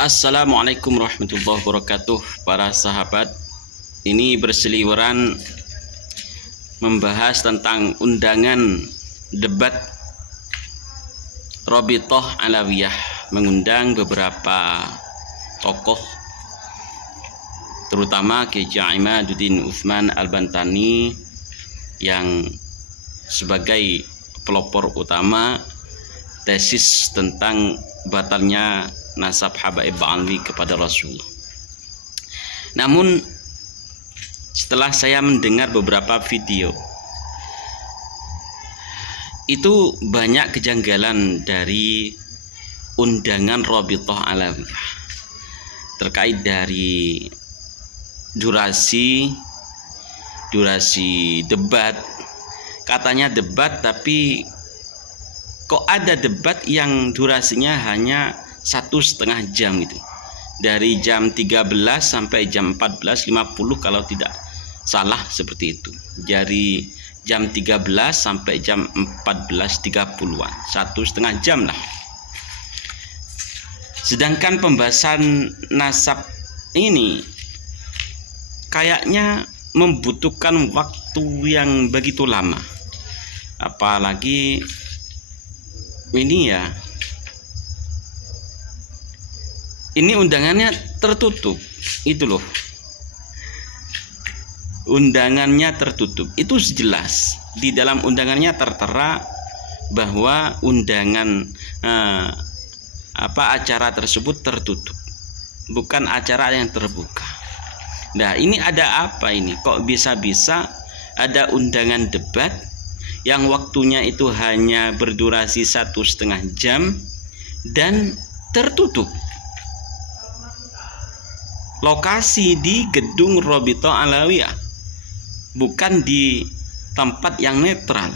Assalamualaikum warahmatullahi wabarakatuh. Para sahabat, ini berseliweran membahas tentang undangan debat Rabithah Alawiyah, mengundang beberapa tokoh terutama Kiai Imaduddin Utsman Al-Bantani yang sebagai pelopor utama tesis tentang batalnya nasab Habaib Alwi kepada Rasul. Namun setelah saya mendengar beberapa video, itu banyak kejanggalan dari undangan Rabithah Alawiyah terkait dari durasi debat. Katanya debat, tapi kok ada debat yang durasinya hanya 1,5 jam itu, dari jam 13 sampai jam 14.50 kalau tidak salah, seperti itu. Dari jam 13 sampai jam 14.30-an, 1,5 jam lah. Sedangkan pembahasan nasab ini kayaknya membutuhkan waktu yang begitu lama, apalagi ini ya, ini undangannya tertutup, itu loh, undangannya tertutup. Itu jelas di dalam undangannya tertera bahwa undangan acara tersebut tertutup, bukan acara yang terbuka. Nah, ini ada apa ini? Kok bisa-bisa ada undangan debat yang waktunya itu hanya berdurasi 1,5 jam dan tertutup? Lokasi di gedung Rabithah Alawiyah, bukan di tempat yang netral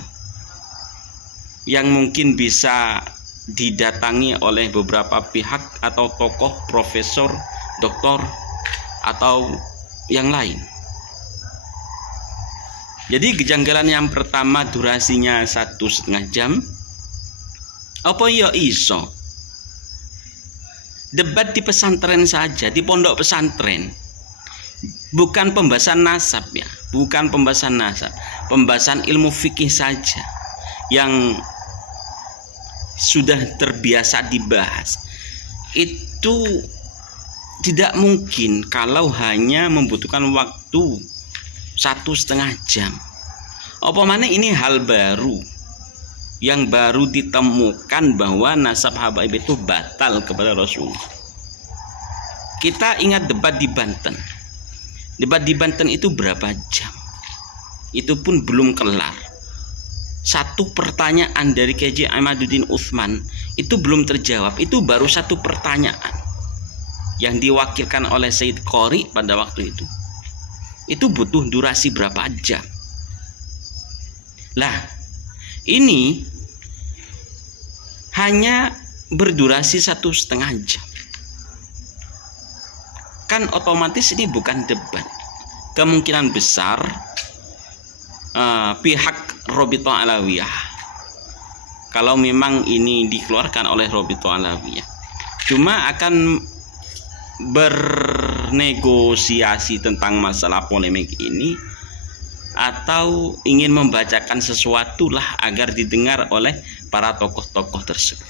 yang mungkin bisa didatangi oleh beberapa pihak atau tokoh, profesor, doktor, atau yang lain. Jadi kejanggalan yang pertama, durasinya 1,5 jam. Apa ya iso debat di pesantren saja, di pondok pesantren, bukan pembahasan nasab ya, bukan pembahasan nasab, pembahasan ilmu fikih saja yang sudah terbiasa dibahas. Itu tidak mungkin kalau hanya membutuhkan waktu 1,5 jam. Apa mana ini hal baru yang baru ditemukan bahwa nasab habaib itu batal kepada Rasul. Kita ingat debat di Banten. Debat di Banten itu berapa jam? Itu pun belum kelar. Satu pertanyaan dari Kiai Imaduddin Utsman itu belum terjawab. Itu baru satu pertanyaan yang diwakilkan oleh Sayyid Qori pada waktu itu. Itu butuh durasi berapa jam? Lah, ini hanya berdurasi 1,5 jam. Kan otomatis ini bukan debat. Kemungkinan besar pihak Rabithah Alawiyah, kalau memang ini dikeluarkan oleh Rabithah Alawiyah, cuma akan bernegosiasi tentang masalah polemik ini, atau ingin membacakan sesuatu lah agar didengar oleh para tokoh-tokoh tersebut.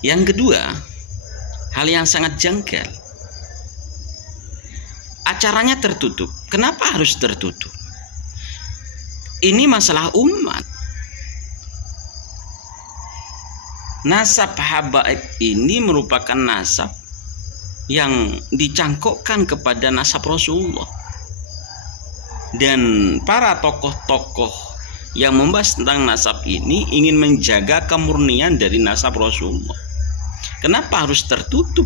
Yang kedua, hal yang sangat janggal, acaranya tertutup. Kenapa harus tertutup? Ini masalah umat. Nasab habaib ini merupakan nasab yang dicangkokkan kepada nasab Rasulullah. Dan para tokoh-tokoh yang membahas tentang nasab ini ingin menjaga kemurnian dari nasab Rasulullah. Kenapa harus tertutup?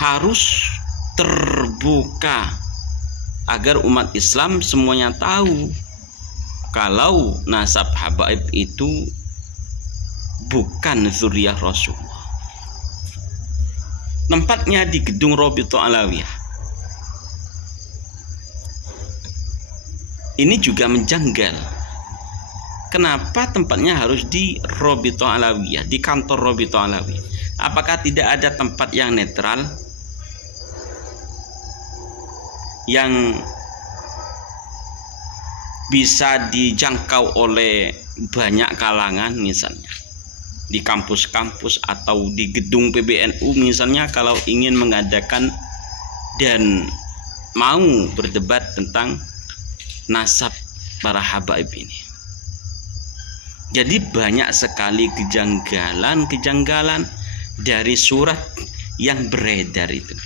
Harus terbuka agar umat Islam semuanya tahu kalau nasab habaib itu bukan zuriyah Rasulullah. Tempatnya di gedung Rabithah Alawiyah. Ini juga menjanggal. kenapa tempatnya harus di Robito Alawiyah, di kantor Robito Alawiyah? Apakah tidak ada tempat yang netral, yang bisa dijangkau oleh banyak kalangan, misalnya di kampus-kampus atau di gedung PBNU misalnya, kalau ingin mengadakan dan mau berdebat tentang nasab para habaib ini? Jadi banyak sekali kejanggalan dari surat yang beredar itu.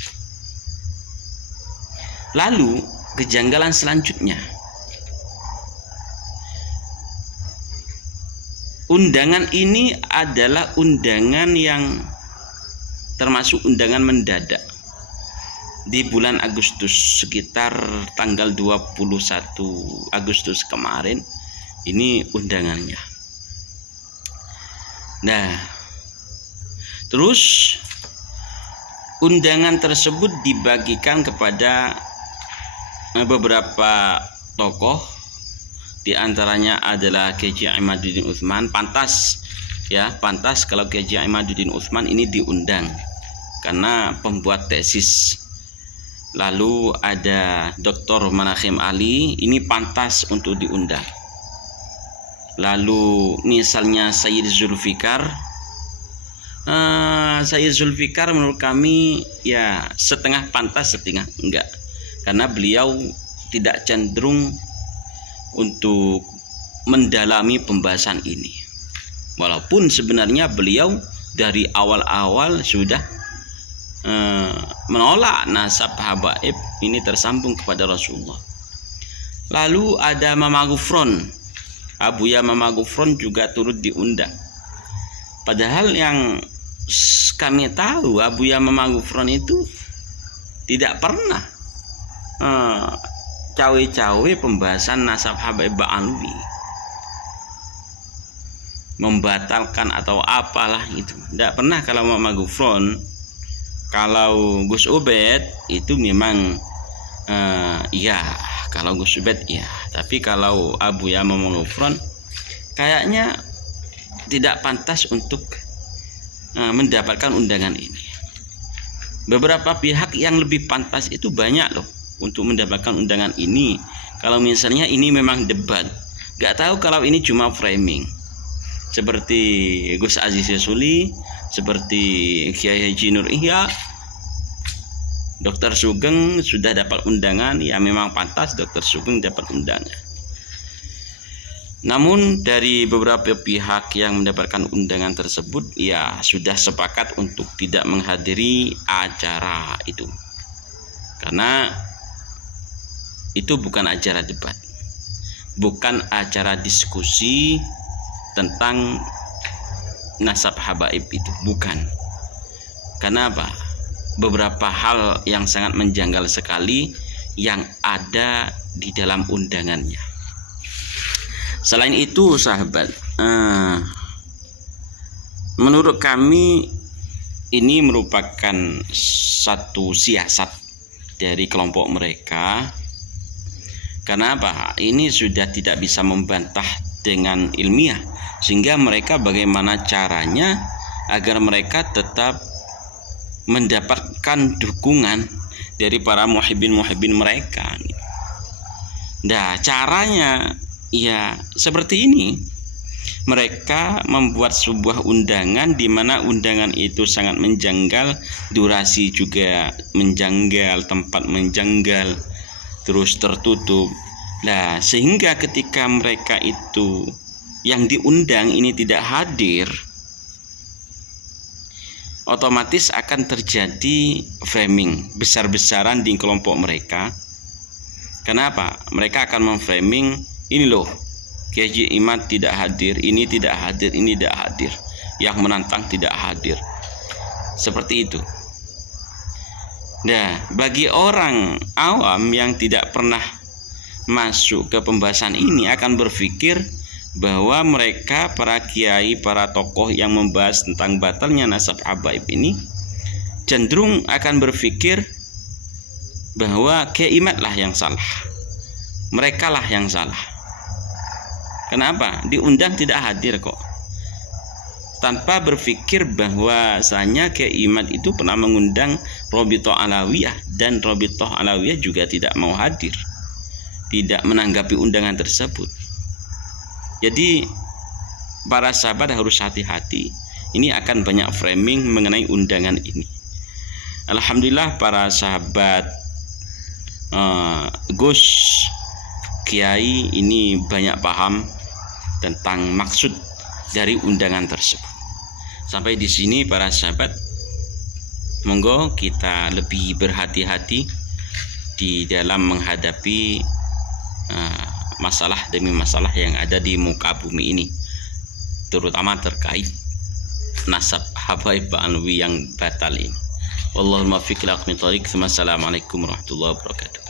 Lalu kejanggalan selanjutnya, undangan ini adalah undangan yang termasuk undangan mendadak di bulan Agustus, sekitar tanggal 21 Agustus kemarin ini undangannya. Nah, terus undangan tersebut dibagikan kepada beberapa tokoh, di antaranya adalah Kiai Imaduddin Utsman. Pantas kalau Kiai Imaduddin Utsman ini diundang karena pembuat tesis. Lalu ada Dr. Manakhim Ali, ini pantas untuk diundang. Lalu misalnya Sayyid Zulfikar, Sayyid Zulfikar menurut kami ya setengah pantas, setengah enggak, karena beliau tidak cenderung untuk mendalami pembahasan ini, walaupun sebenarnya beliau dari awal-awal sudah menolak nasab habaib ini tersambung kepada Rasulullah. Lalu ada Mama Gufron, Abuya Mama Gufron juga turut diundang. Padahal yang kami tahu Abuya Mama Gufron itu tidak pernah cawe-cawe pembahasan nasab habaib Ba'alwi, membatalkan atau apalah itu, tidak pernah. Kalau Mama Gufron, kalau Gus Ubed itu memang iya, kalau Gus Ubed iya, tapi kalau Abuya Mama Gufron kayaknya tidak pantas untuk mendapatkan undangan ini. Beberapa pihak yang lebih pantas itu banyak loh untuk mendapatkan undangan ini. Kalau misalnya ini memang debat, gak tahu kalau ini cuma framing, seperti Gus Aziz Yasuli, seperti Kiai Haji Nur Ihya, Dr. Sugeng sudah dapat undangan, ya memang pantas Dr. Sugeng dapat undangan. Namun dari beberapa pihak yang mendapatkan undangan tersebut ya sudah sepakat untuk tidak menghadiri acara itu, karena itu bukan acara debat, bukan acara diskusi tentang nasab habaib itu, bukan. Karena apa? Beberapa hal yang sangat menjanggal sekali yang ada di dalam undangannya. Selain itu sahabat, menurut kami ini merupakan satu siasat dari kelompok mereka. Karena apa? Ini sudah tidak bisa membantah dengan ilmiah, sehingga mereka bagaimana caranya agar mereka tetap mendapatkan dukungan dari para muhibbin mereka. Nah, caranya ya seperti ini. Mereka membuat sebuah undangan di mana undangan itu sangat menjanggal, durasi juga menjanggal, tempat menjanggal, terus tertutup. Nah, sehingga ketika mereka itu yang diundang ini tidak hadir, otomatis akan terjadi framing besar-besaran di kelompok mereka. Kenapa? Mereka akan memframing, ini loh, Kiai Imad tidak hadir, ini tidak hadir, ini tidak hadir, yang menantang tidak hadir, seperti itu. Nah, bagi orang awam yang tidak pernah masuk ke pembahasan ini akan berpikir bahwa mereka, para kiai, para tokoh yang membahas tentang batalnya nasab habaib ini cenderung akan berpikir bahwa Kiai Imad lah yang salah, mereka lah yang salah. Kenapa? Diundang tidak hadir kok. Tanpa berpikir bahwasanya Kiai Imad itu pernah mengundang Robitoh Alawiyah, dan Robitoh Alawiyah juga tidak mau hadir, tidak menanggapi undangan tersebut. Jadi para sahabat harus hati-hati. Ini akan banyak framing mengenai undangan ini. Alhamdulillah para sahabat Gus Kiai ini banyak paham tentang maksud dari undangan tersebut. Sampai di sini para sahabat, monggo kita lebih berhati-hati di dalam menghadapi masalah demi masalah yang ada di muka bumi ini, terutama terkait nasab habaib alwi yang batal ini. Wallahul muwaffiq ila aqwamit thoriq. Assalamualaikum warahmatullahi wabarakatuh.